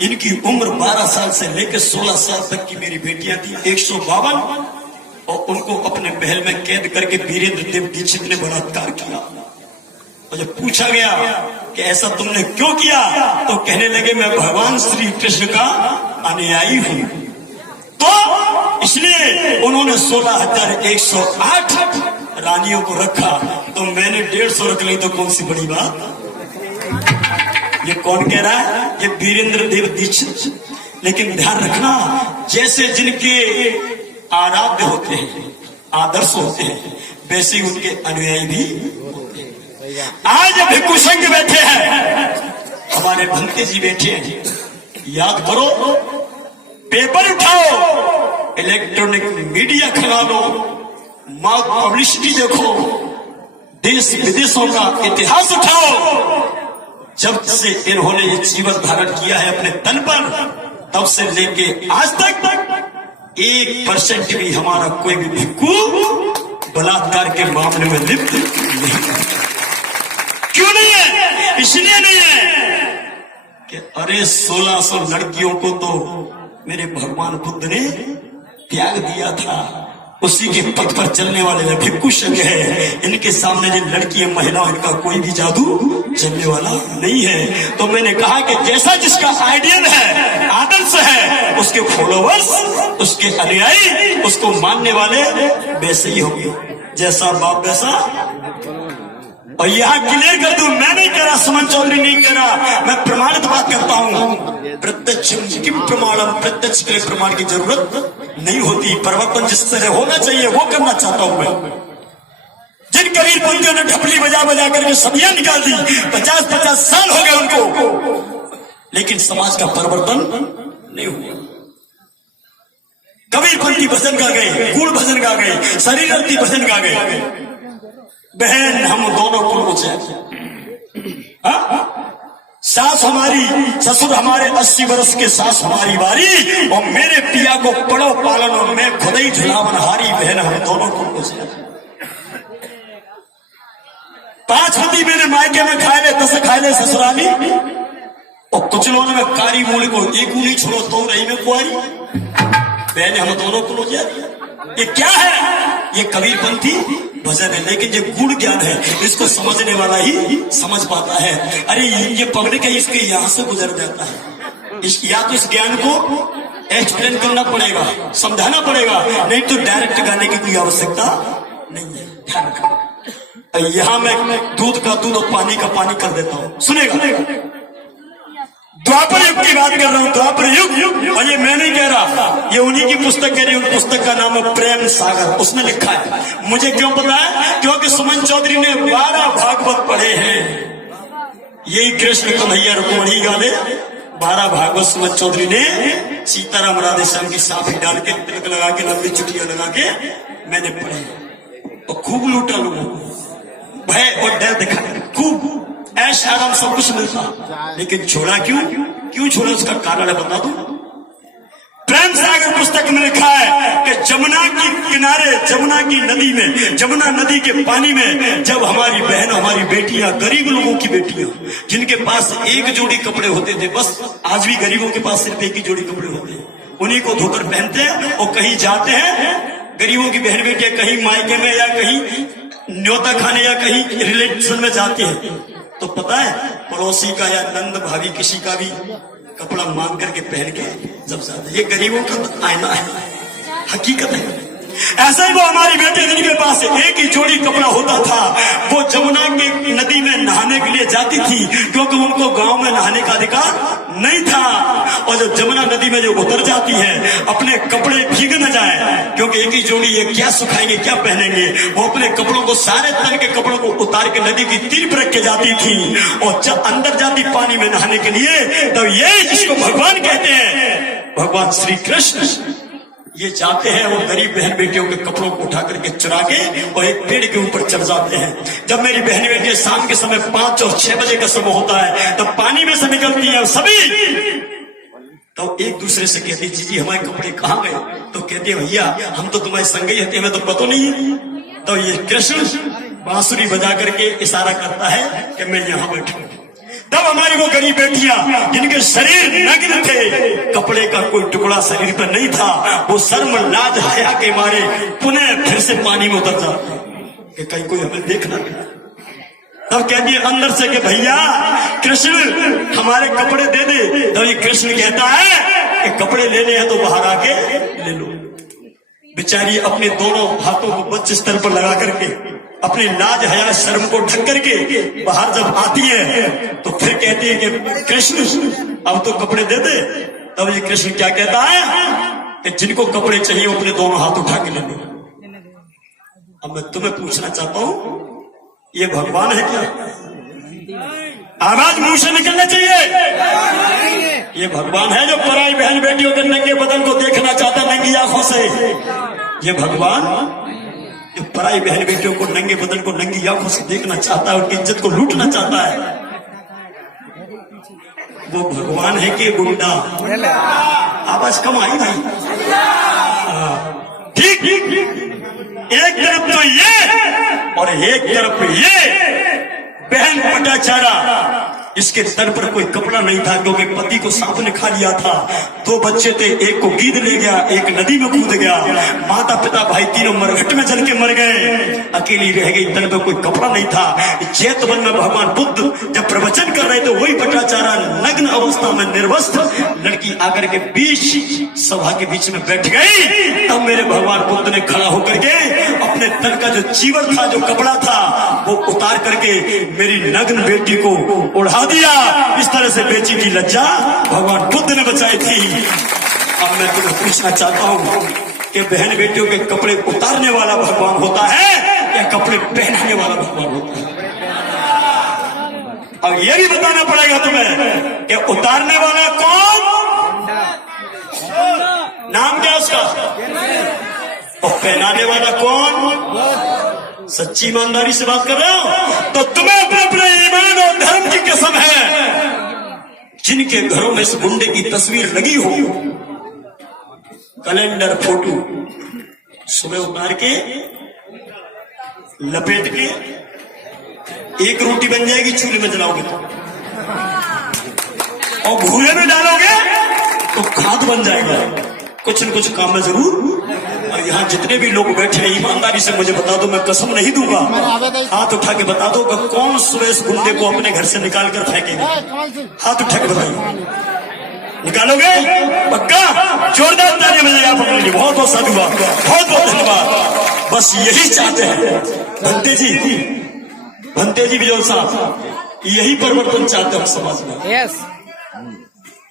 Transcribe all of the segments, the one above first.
इनकी उम्र 12 साल से लेकर 16 साल तक की मेरी बेटियां थी, 152, और उनको अपने महल में कैद करके वीरेंद्र देव दीक्षित ने बलात्कार किया। और जब पूछा गया कि ऐसा तुमने क्यों किया, तो कहने लगे मैं भगवान श्री कृष्ण का अनुयायी हूं, तो इसलिए उन्होंने 16,108 रानियों को रखा, तो मैंने 150 रख ली, तो कौन सी बड़ी बात। ये कौन कह रहा है? ये वीरेंद्र देव दीक्षित। लेकिन ध्यान रखना, जैसे जिनके आराध्य होते हैं, आदर्श होते हैं, वैसे ही उनके अनुयायी भी होते हैं। आज भिक्षु संघ बैठे हैं, हमारे भंते जी बैठे हैं, याद करो, पेपर उठाओ, इलेक्ट्रॉनिक मीडिया खिला लो, माउथ पब्लिसिटी देखो, देश विदेशों का इतिहास उठाओ। जब से इन्होंने ये जीवन धारण किया है अपने तन पर, तब से लेके आज तक 1% भी हमारा कोई भी भिक्षु बलात्कार के मामले में लिप्त नहीं है। क्यों नहीं है? इसलिए नहीं है कि अरे 1600 लड़कियों को तो मेरे भगवान बुद्ध ने त्याग दिया था। उसी के पथ पर चलने वाले भिक्षु संघ है, इनके सामने जो लड़कियां महिलाओं, इनका कोई भी जादू चलने वाला नहीं है। तो मैंने कहा कि जैसा जिसका आइडियल है, आदर्श है, उसके फॉलोवर्स, उसके अनुयायी, उसको मानने वाले वैसे ही होंगे, जैसा बाप वैसा। और यहाँ क्लियर कर दूं, मैं नहीं कह रहा, सुमन चौधरी नहीं कह रहा, मैं प्रमाणित बात करता हूं। प्रत्यक्ष किम प्रमाणम, प्रत्यक्ष के लिए प्रमाण की जरूरत नहीं होती। परिवर्तन जिस तरह होना चाहिए वो करना चाहता हूं मैं। जिन कबीर पंथियों ने ढपली बजा बजा करके सदियां निकाल दी, 50-50 साल हो गए उनको, लेकिन समाज का परिवर्तन नहीं हुआ। कबीर पंथी भजन गा गए, गुड़ भजन गा गए, शरीरती भजन गा गए, बहन हम दोनों कुल सास हमारी, ससुर हमारे, 80 वर्ष के सास हमारी बारी, और मेरे पिया को पड़ो पालन, और मैं खुद ही झुलावन हारी, बहन हम दोनों को 5 पति मैंने मायके में खाए ले, 10 खाए ले ससुराली, और कुछ लोगों में कारी मूल को एक नहीं छोड़ो तो रही में कुआरी, बहन हम दोनों को हो जाए। ये क्या है? ये कबीरपंथी भजन है, लेकिन ये गुण ज्ञान है, इसको समझने वाला ही समझ पाता है। अरे ये पब्लिक है, इसके यहां से गुजर जाता है। या तो इस ज्ञान को एक्सप्लेन करना पड़ेगा, समझाना पड़ेगा, नहीं तो डायरेक्ट गाने की कोई आवश्यकता नहीं है। ध्यान रखना, यहां मैं दूध का दूध और पानी का पानी कर देता हूं, सुनेगा। द्वापर युग की बात कर रहा हूं, द्वापर युग, और ये मैं नहीं कह रहा, ये उन्हीं की पुस्तक कह रही हूं। पुस्तक का नाम है प्रेम सागर, उसने लिखा है। मुझे क्यों पता है? क्योंकि सुमन चौधरी ने 12 भागवत पढ़े हैं। यही कृष्ण कन्हैया रुक्मणी गाले 12 भागवत सुमन चौधरी ने सीताराम राधे श्याम की साफी डाल के, तिलक लगा के, लंबी चुटिया लगा के मैंने पढ़े, और खूब लूटा लोगों को, भय और डर दिखाया, खूब ऐश आराम सब कुछ मिलता, लेकिन छोड़ा क्यों? क्यों छोड़ा? उसका कारण है, बता दूं। प्रेम सागर पुस्तक में लिखा है कि जमुना की किनारे, जमुना की नदी में, जमुना नदी के पानी में, जब हमारी बहन, हमारी बेटियां, गरीब लोगों की बेटियां, जिनके पास एक जोड़ी कपड़े होते थे, बस आज भी गरीबों के पास सिर्फ एक ही जोड़ी कपड़े होते हैं, उन्हीं को धोकर पहनते हैं और कहीं जाते हैं। गरीबों की बहन बेटियां कहीं मायके में या कहीं न्योता खाने या कहीं रिलेशन में जाती है, तो पता है पड़ोसी का या नंद भाभी किसी का भी कपड़ा मांग करके पहन के जब जाते, ये गरीबों का आईना है, हकीकत है। ऐसा ही वो हमारी बेटी, जिनके पास एक ही जोड़ी कपड़ा होता था, वो जमुना की नदी में नहाने के लिए जाती थी, क्योंकि उनको गांव में नहाने का अधिकार नहीं था। और जो जमुना नदी में जो उतर जाती है, अपने कपड़े भीग न जाए, क्योंकि एक ही जोड़ी ये क्या सुखाएंगे, क्या पहनेंगे, वो अपने कपड़ों को, सारे तरह के कपड़ों को उतार के नदी की तीर पर रख के जाती थी, और जब अंदर जाती पानी में नहाने के लिए, तो ये जिसको भगवान कहते हैं, भगवान श्री कृष्ण, ये जाते हैं, वो गरीब बहन बेटियों के कपड़ों को उठा करके चुरा के और एक पेड़ के ऊपर चढ़ जाते हैं। जब मेरी बहन बेटियां शाम के समय 5 और 6 बजे का समय होता है, तब पानी में से निकलती हैं सभी, तो एक दूसरे से कहती, जीजी हमारे कपड़े कहाँ गए? तो कहते हैं भैया हम तो तुम्हारे संग ही हमें तो पता नहीं है। तो ये कृष्ण बांसुरी बजा करके इशारा करता है कि मैं यहाँ बैठूं। तब हमारी वो गरीब बेटियां जिनके शरीर नग्न थे, कपड़े का कोई टुकड़ा शरीर पर नहीं था, वो शर्म लाज हया के मारे पुनः फिर से पानी में उतर जाते कि कहीं कोई हमें देखना नहीं। तब कहती है अंदर से कि भैया कृष्ण हमारे कपड़े दे दे। तब ये कृष्ण कहता है कि कपड़े लेने हैं तो बाहर आके ले लो। बेचारी अपने दोनों हाथों को बच्चे स्तर पर लगा करके अपने लाज हया शर्म को ढक करके बाहर जब आती है तो फिर कहती है कि कृष्ण अब तो कपड़े दे दे। तब ये कृष्ण क्या कहता है कि जिनको कपड़े चाहिए वो अपने दोनों हाथ उठा के ले लो। अब मैं तुम्हें पूछना चाहता हूं, ये भगवान है क्या? आवाज मुंह से निकलना चाहिए। ये भगवान है जो पराई बहन बेटियों के नंगे बदन को देखना चाहता नंगी आंखों से? ये भगवान जो पराई बहन बेटियों को नंगे बदन को नंगी आंखों से देखना चाहता है, उनकी इज्जत को लूटना चाहता है, वो भगवान है कि गुंडा? आवाज कम आई भाई। ठीक ठीक, एक तरफ तो ये और एक तरफ ये बहन पटाचारा, इसके सर पर कोई कपड़ा नहीं था क्योंकि पति को सांप ने खा लिया था। 2 बच्चे थे, एक को गीद ले गया, एक नदी में कूद गया, माता पिता भाई तीनों मरघट में जल के मर गए, अकेली रह गई, तन पर कोई कपड़ा नहीं था। चैत वन में भगवान बुद्ध जब प्रवचन कर रहे थे, वही पटाचारा नग्न अवस्था में निर्वस्त्र लड़की आकर के बीच सभा के बीच में बैठ गई। तब मेरे भगवान बुद्ध ने खड़ा होकर के अपने तन का जो चीवर था, जो कपड़ा था, वो उतार करके मेरी नग्न बेटी को उड़ा दिया। इस तरह से बेटी की लज्जा भगवान बुद्ध ने बचाई थी। अब मैं तुम्हें पूछना चाहता हूं कि बहन बेटियों के कपड़े उतारने वाला भगवान होता है या कपड़े पहनाने वाला भगवान होता है? अब यह भी बताना पड़ेगा तुम्हें कि उतारने वाला कौन, नाम क्या उसका, और पहनाने वाला कौन? सच्ची ईमानदारी से बात कर रहे हो तो तुम्हें अपने अपने ईमान और धर्म की कसम है, जिनके घरों में इस गुंडे की तस्वीर लगी हो, कैलेंडर फोटो सुबह उतार के लपेट के एक रोटी बन जाएगी, चूल्हे में जलाओगे तो, और भूले में डालोगे तो खाद बन जाएगा। कुछ न कुछ काम में जरूर। और यहाँ जितने भी लोग बैठे हैं, ईमानदारी से मुझे बता दो, मैं कसम नहीं दूंगा, हाथ उठा के बता दो कि कौन सुरेश गुंडे को अपने घर से निकाल कर फेंकेगा? हाथ उठा के बताइए, निकालोगे? पक्का? जोरदार ताली बजाइए आप अपने लिए। बहुत बहुत साधुवाद, बहुत बहुत धन्यवाद। बस यही चाहते हैं भंते जी बिजोल साहब, यही परिवर्तन चाहते हैं समाज में।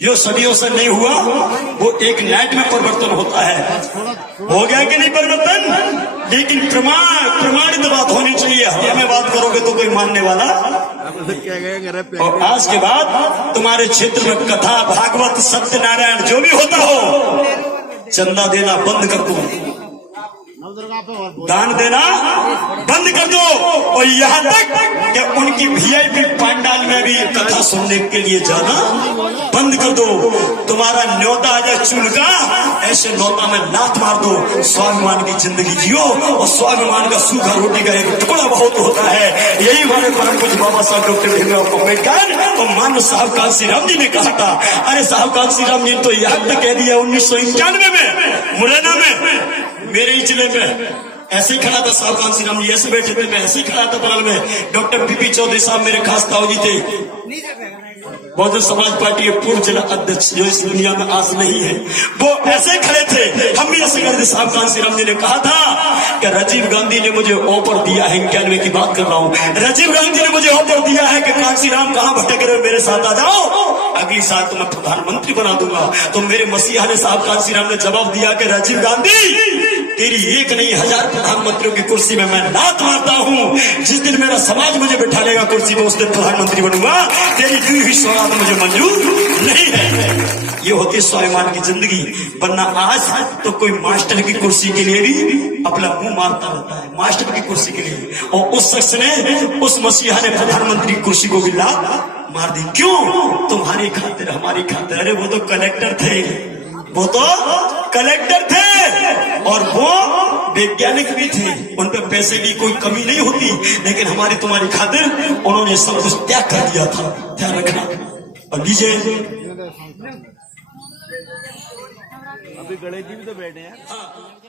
जो सदियों से नहीं हुआ वो एक नाइट में परिवर्तन होता है। हो गया कि नहीं परिवर्तन? लेकिन प्रमाणित बात होनी चाहिए। हवा में बात करोगे तो कोई मानने वाला। और आज के बाद तुम्हारे क्षेत्र में कथा, भागवत, सत्यनारायण जो भी होता हो, चंदा देना बंद कर दो, दान देना बंद कर दो। और यहाँ तक कि उनकी वीआईपी पंडाल में भी कथा सुनने के लिए जाना बंद कर दो। तुम्हारा न्योता आ जाए चुन का, ऐसे न्योता में लात मार दो। स्वाभिमान की जिंदगी जियो, और स्वाभिमान का सूखा रोटी का एक टुकड़ा बहुत होता है। यही हमारे परम कुछ बाबा साहब डॉक्टर भीमराव अम्बेडकर और मानव साहब कांसी राम जी ने कहा था। अरे साहब कांसी राम जी ने तो यहाँ तक कह दिया 1991 में मुरैना में, मेरे ही जिले में ऐसे ही खड़ा था साहब कांसी राम जी, ऐसे बैठे थे, मैं ऐसे ही खड़ा था बगल में। डॉक्टर पीपी चौधरी साहब मेरे खास ताऊ जी थे, बहुजन समाज पार्टी के पूर्व जिला अध्यक्ष, जो इस दुनिया में आज नहीं है। वो ऐसे खड़े थे, हम भी ऐसे खड़े थे। साहब कांसी राम जी ने कहा था कि राजीव गांधी ने मुझे ऑफर दिया है, 91 की बात कर रहा हूँ, राजीव गांधी ने मुझे ऑफर दिया है कि कांसी राम कहाँ भटक रहे हो, मेरे साथ आ जाओ, अगली साल तो मैं प्रधानमंत्री बना दूंगा। तो मेरे मसीहा ने साहब कांसी राम ने जवाब दिया कि राजीव गांधी, तेरी एक नहीं 1000 प्रधानमंत्रियों की कुर्सी में मैं लात मारता हूँ। जिस दिन मेरा समाज मुझे बैठा लेगा कुर्सी में, उस दिन प्रधानमंत्री बनूंगा। तेरी दी हुई सौगात मुझे मंजूर नहीं है। ये होती स्वाभिमान की जिंदगी। वरना आज तो कोई मास्टर की कुर्सी के लिए भी अपना मुंह मारता रहता है, मास्टर की कुर्सी के लिए। और उस शख्स ने, उस मसीहा ने प्रधानमंत्री की कुर्सी को भी लात मार दी। क्यों? तुम्हारी खातिर, हमारी खातिर। अरे वो तो कलेक्टर थे, वो तो कलेक्टर थे, और वो वैज्ञानिक भी थे, उन पे पैसे की कोई कमी नहीं होती, लेकिन हमारी तुम्हारी खातिर उन्होंने सब कुछ त्याग कर दिया था। ध्यान रखना। और लीजिए अभी गणेश जी भी तो बैठे हैं। हाँ।